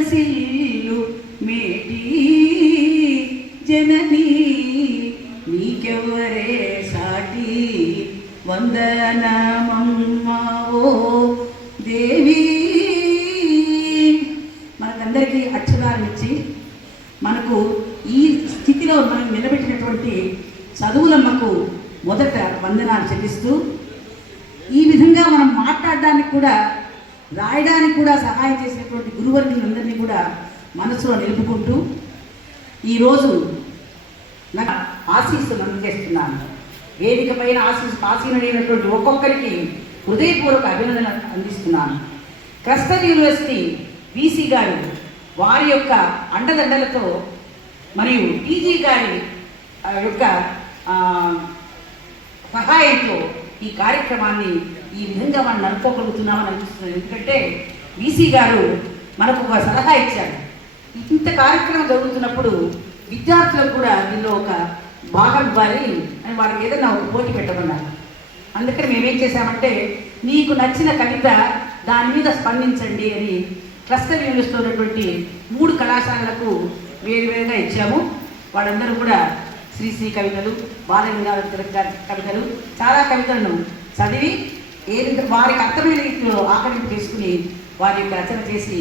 విలసిల్లు మేటి జననీ నీకెవ్వరే సాటి వందనమమ్మో దేవి. మనకందరికీ అక్షరాలనిచ్చి మనకు ఈ స్థితిలో మనం నిలబెట్టినటువంటి చదువులమ్మకు మొదట వందనాలు చెల్లిస్తూ, ఈ విధంగా మనం మాట్లాడడానికి కూడా రాయడానికి కూడా సహాయం చేసినటువంటి గురువర్గులందరినీ కూడా మనసులో నిలుపుకుంటూ ఈరోజు నాకు ఆశీస్సులు అందజేస్తున్నాను. వేదిక పైన ఆసీనుడైనటువంటి ఒక్కొక్కరికి హృదయపూర్వక అభినందనలు అందిస్తున్నాను. క్లస్టర్ యూనివర్సిటీ వీసీ గారు వారి యొక్క అండదండలతో మరియు టీజీ గారి యొక్క సహాయంతో ఈ కార్యక్రమాన్ని ఈ విధంగా మనం నడుపుకోగలుగుతున్నామని అనిపిస్తుంది. ఎందుకంటే వీసీ గారు మనకు ఒక సలహా ఇచ్చారు. ఇంత కార్యక్రమం జరుగుతున్నప్పుడు విద్యార్థులకు కూడా దీనిలో ఒక భాగం ఇవ్వాలి అని వారికి ఏదైనా ఒక పోటీ పెట్టమన్నారు. అందుకని మేమేం చేశామంటే, మీకు నచ్చిన కవిత దాని మీద స్పందించండి అని క్లస్టర్ యూనివర్సిటీలో ఉన్నటువంటి 3 కళాశాలలకు వేరువేరుగా ఇచ్చాము. వాళ్ళందరూ కూడా శ్రీశ్రీ కవితలు, బాలగంగాధర గారి కవితలు, చాలా కవితలను చదివి వారికి అర్థమైన రీతిలో ఆకలింపు చేసుకుని వారి యొక్క రచన చేసి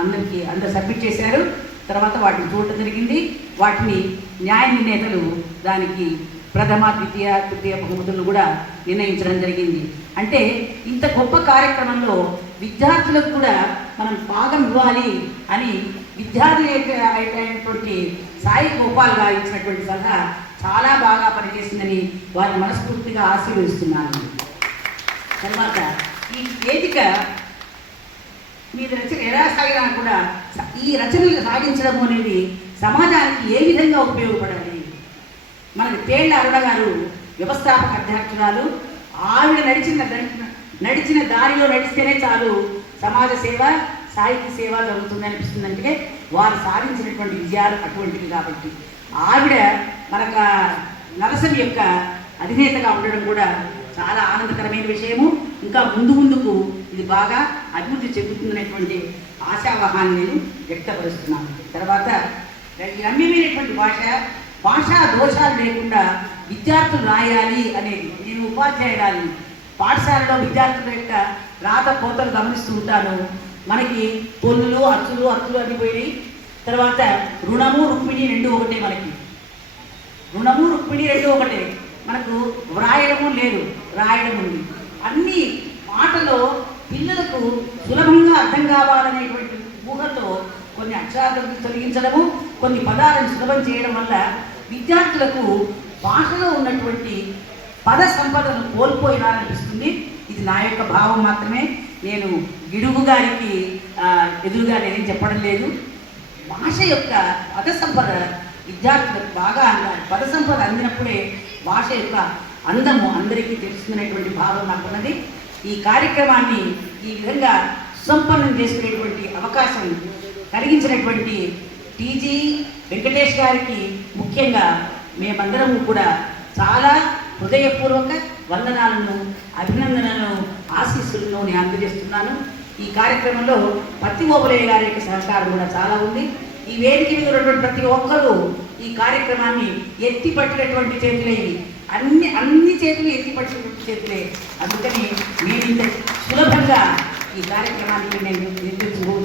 అందరూ సబ్మిట్ చేశారు. తర్వాత వాటిని చూడటం జరిగింది. వాటిని న్యాయ నిర్ణేతలు దానికి ప్రథమ, ద్వితీయ, తృతీయ బహుమతులను కూడా నిర్ణయించడం జరిగింది. అంటే ఇంత గొప్ప కార్యక్రమంలో విద్యార్థులకు కూడా మనం భాగం ఇవ్వాలి అని విద్యార్థి అయినటువంటి సాయి గోపాల్ గారు ఇచ్చినటువంటి సలహా చాలా బాగా పనిచేసిందని వారిని మనస్ఫూర్తిగా ఆశీర్వదిస్తున్నాను. తర్వాత ఈ వేదిక మీద రచన ఎలా సాగినా కూడా ఈ రచనలు సాగించడం అనేది సమాజానికి ఏ విధంగా ఉపయోగపడాలి. మనకి తేళ్ల అరుణ గారు వ్యవస్థాపక అధ్యక్షురాలు. ఆవిడ నడిచిన దారిలో నడిస్తేనే చాలు సమాజ సేవ, సాహిత్య సేవ జరుగుతుంది అనిపిస్తుందంటే వారు సాధించినటువంటి విజయాలు అటువంటివి. కాబట్టి ఆవిడ మనకు నలసరి యొక్క అధినేతగా ఉండడం కూడా చాలా ఆనందకరమైన విషయము. ఇంకా ముందుకు ఇది బాగా అభివృద్ధి చెందుతుందనేటువంటి ఆశావహాన్ని నేను వ్యక్తపరుస్తున్నాను. తర్వాత రమ్యమైనటువంటి భాషా దోషాలు లేకుండా విద్యార్థులు రాయాలి అనేది నేను ఉపాధ్యాయురాలి. పాఠశాలలో విద్యార్థుల యొక్క రాత కోతలు గమనిస్తూ ఉంటాను. మనకి పొల్లులు అచ్చులు అని పోయి, తర్వాత రుణము రుక్మిణి 2 ఒకటే. మనకి రుణము రుక్మిణి 2 ఒకటే. మనకు వ్రాయడము లేదు, రాయడం ఉంది. అన్ని మాటలో పిల్లలకు సులభంగా అర్థం కావాలనేటువంటి ఊహతో కొన్ని అక్షరాలను తొలగించడము, కొన్ని పదాలను సులభం చేయడం వల్ల విద్యార్థులకు భాషలో ఉన్నటువంటి పద సంపదను కోల్పోయినారనిపిస్తుంది. ఇది నా యొక్క భావం మాత్రమే. నేను గిడుగు గారికి ఎదురుగా నేనేం చెప్పడం లేదు. భాష యొక్క పద సంపద విద్యార్థులకు బాగా అందాలి. పద సంపద అందినప్పుడే భాష యొక్క అందము అందరికీ తెలుసుకునేటువంటి భావం నాకున్నది. ఈ కార్యక్రమాన్ని ఈ విధంగా సుసంపన్నం చేసుకునేటువంటి అవకాశం కలిగించినటువంటి టీజీ వెంకటేష్ గారికి ముఖ్యంగా మేమందరము కూడా చాలా హృదయపూర్వక వందనాలను, అభినందనలను, ఆశీస్సులను నేను అందజేస్తున్నాను. ఈ కార్యక్రమంలో పత్తి ఓబులయ్య గారి యొక్క సహకారం కూడా చాలా ఉంది. ఈ వేదిక మీద ఉన్నటువంటి ప్రతి ఒక్కరూ ఈ కార్యక్రమాన్ని ఎత్తిపట్టినటువంటి చేతులే. అన్ని చేతులు ఎత్తిపట్టినటువంటి చేతులే. అందుకని నేను ఇంత సులభంగా ఈ కార్యక్రమానికి నేను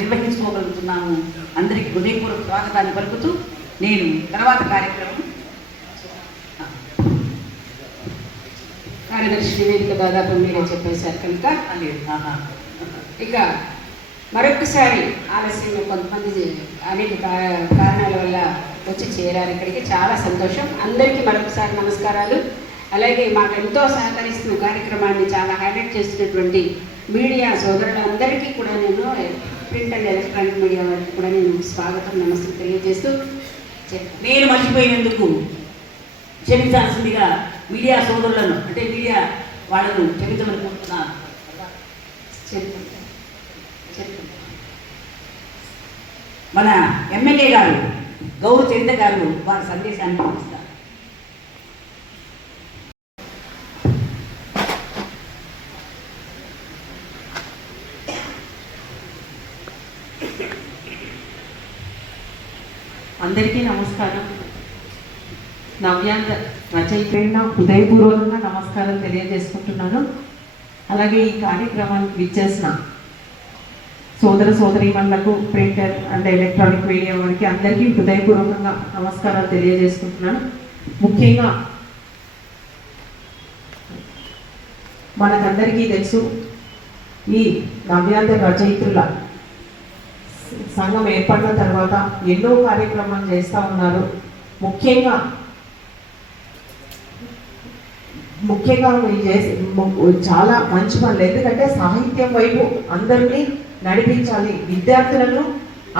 నిర్వహించుకోగలుగుతున్నాను. అందరికీ హృదయపూర్వక స్వాగతాన్ని పలుకుతూ నేను తర్వాత కార్యక్రమం కార్యదర్శి వేదిక దాదాపు మీరే చెప్పేశారు కనుక ఇక మరొకసారి ఆలస్యంగా కొంతమంది అనేక కారణాల వల్ల వచ్చి చేరారు ఇక్కడికి. చాలా సంతోషం. అందరికీ మరొకసారి నమస్కారాలు. అలాగే మాకు ఎంతో సహకరిస్తున్న కార్యక్రమాన్ని చాలా హైలైట్ చేస్తున్నటువంటి మీడియా సోదరులందరికీ కూడా నేను ప్రింట్ అండ్ ఎలక్ట్రానిక్ మీడియా వారికి కూడా నేను స్వాగతం, నమస్తే తెలియజేస్తూ, నేను మర్చిపోయినందుకు క్షమించాల్సిందిగా మీడియా సోదరులను, అంటే మీడియా వాళ్ళను క్షమించమని కోరుతున్నాను. మన ఎమ్మెల్యే గారు గౌరవ చరిత గారు వారి సందేశాన్ని పంపిస్తారు. అందరికీ నమస్కారం. నవ్యాంధ్ర రచయిత హృదయపూర్వకంగా నమస్కారం తెలియజేసుకుంటున్నాను. అలాగే ఈ కార్యక్రమానికి విచ్చేసిన సోదర సోదరీమణులకు, ప్రింటర్ అండ్ ఎలక్ట్రానిక్ మీడియా వారికి అందరికీ హృదయపూర్వకంగా నమస్కారాలు తెలియజేసుకుంటున్నాను. ముఖ్యంగా మనకందరికీ తెలుసు, ఈ నవ్యాంధ్ర రచయితుల సంఘం ఏర్పడిన తర్వాత ఎన్నో కార్యక్రమాలు చేస్తూ ఉన్నారు. ముఖ్యంగా చాలా మంచి పనులు. ఎందుకంటే సాహిత్యం వైపు అందరినీ నడిపించాలి, విద్యార్థులను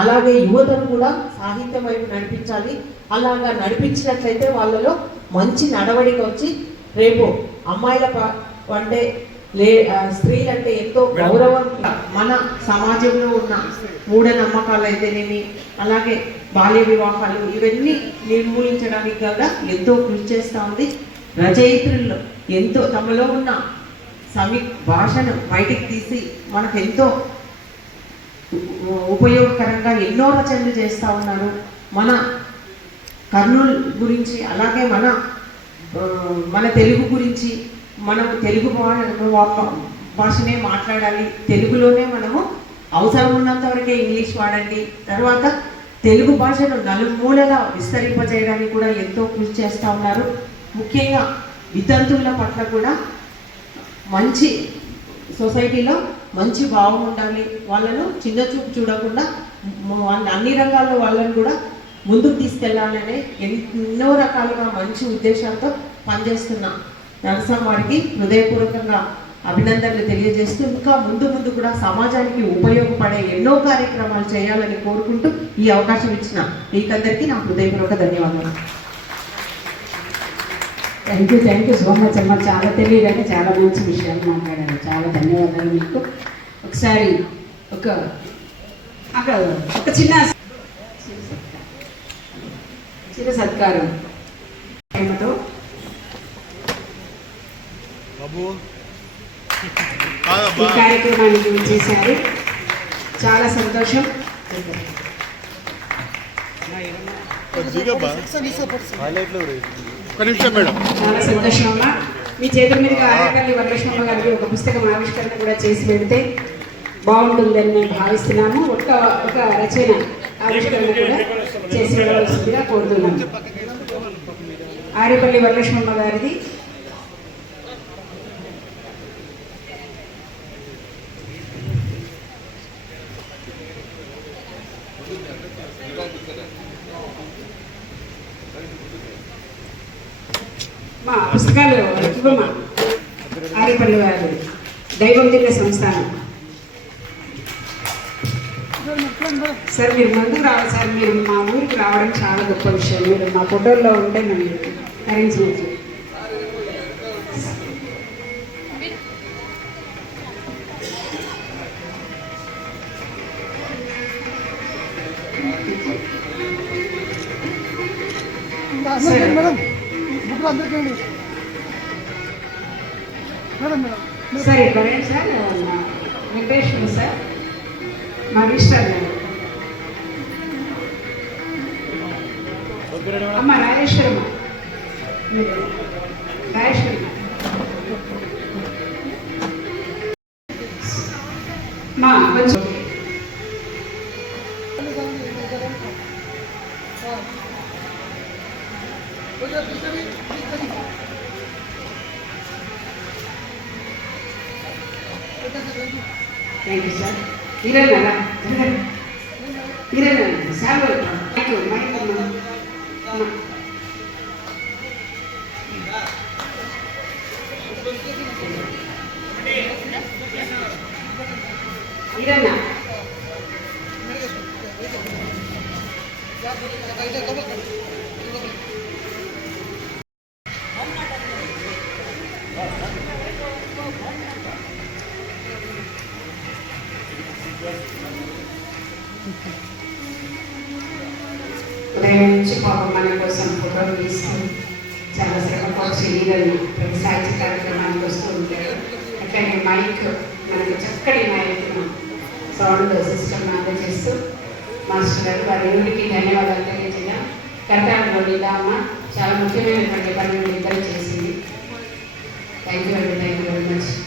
అలాగే యువతను కూడా సాహిత్యం వైపు నడిపించాలి. అలాగా నడిపించినట్లయితే వాళ్ళలో మంచి నడవడిక వచ్చి రేపు అమ్మాయిల అంటే స్త్రీలంటే ఎంతో గౌరవం, మన సమాజంలో ఉన్న మూఢనమ్మకాలు అయితేనేమి, అలాగే బాల్య వివాహాలు, ఇవన్నీ నిర్మూలించడానికి కూడా ఎంతో కృషి చేస్తూ ఉంది. రచయిత్రుల్లో ఎంతో తమలో ఉన్న భాషను బయటికి తీసి మనకు ఎంతో ఉపయోగకరంగా ఎన్నో రచనలు చేస్తూ ఉన్నారు. మన కర్నూలు గురించి, అలాగే మన తెలుగు గురించి, మనం తెలుగు భాషనే మాట్లాడాలి, తెలుగులోనే మనము అవసరం ఉన్నంత వరకే ఇంగ్లీష్ వాడండి, తర్వాత తెలుగు భాషను నలుమూలలా విస్తరింపజేయడానికి కూడా ఎంతో కృషి చేస్తూ ఉన్నారు. ముఖ్యంగా వితంతువుల పట్ల కూడా మంచి సొసైటీలో మంచి భావం ఉండాలి, వాళ్ళను చిన్న చూపు చూడకుండా అన్ని రకాల వాళ్ళని కూడా ముందుకు తీసుకెళ్లాలనే ఎన్నో రకాలుగా మంచి ఉద్దేశాలతో పనిచేస్తున్నా నరసం వారికి హృదయపూర్వకంగా అభినందనలు తెలియజేస్తూ, ఇంకా ముందు కూడా సమాజానికి ఉపయోగపడే ఎన్నో కార్యక్రమాలు చేయాలని కోరుకుంటూ ఈ అవకాశం ఇచ్చిన మీకందరికీ నా హృదయపూర్వక ధన్యవాదాలు. థ్యాంక్ యూ సో మచ్ అమ్మ. చాలా తెలియదని చాలా మంచి విషయాలు మాట్లాడారు. చాలా ధన్యవాదాలు మీకు. ఒకసారి ఒక చిన్న సత్కారం ప్రేమతో ఈ కార్యక్రమానికి చేశారు. చాలా సంతోషం. చాలా సంతోషం అమ్మా. మీ చేతుల మీదుగా ఆర్యపల్లి వరలక్ష్మమ్మ గారికి ఒక పుస్తకం ఆవిష్కరణ కూడా చేసి పెడితే బాగుంటుందని మేము భావిస్తున్నాము. ఒక రచన ఆవిష్కరణ కూడా చేసి వెళ్ళవలసిందిగా కోరుతున్నాము. ఆర్యపల్లి వరలక్ష్మమ్మ గారిది మా పుస్తకాలు ఇవ్వమా. ఆర్యపల్లి వారి దైవం తిన్న సంస్థానం. సార్ మీరు ముందుకు రావాలి సార్. మీరు మా ఊరికి రావడం చాలా గొప్ప విషయం. మీరు మా ఫోటోల్లో ఉంటే మేము అరేంజ్మెంట్. సార్ ఇవ్వండి సార్. వెంకటేశ్వర సార్ మా మిస్టర్ అమ్మ రాజేశ్వరమ్మ, రాజేశ్వరమ్మ మా కొంచెం థ్యాంక్ యూ సార్. ఇరేనా సార్ ఇరేనా ఉదయం నుంచి పాపం మన కోసం ఫోటోలు తీస్తూ చాలా శ్రమపరిచి లీడర్ని ప్రతి సాహిత్య కార్యక్రమానికి వస్తూ ఉంటారు. అట్లాగే మైక్ మనకు చక్కటి మైక్ సౌండ్ సిస్టమ్ అందజేస్తూ మాస్టర్ గారు వారి ఊరికి ధన్యవాదాలు తెలియజేద్దాం. కర్తారంలో ఇదామా చాలా ముఖ్యమైనటువంటి పని ఇద్దరు చేసింది. Thank you very much.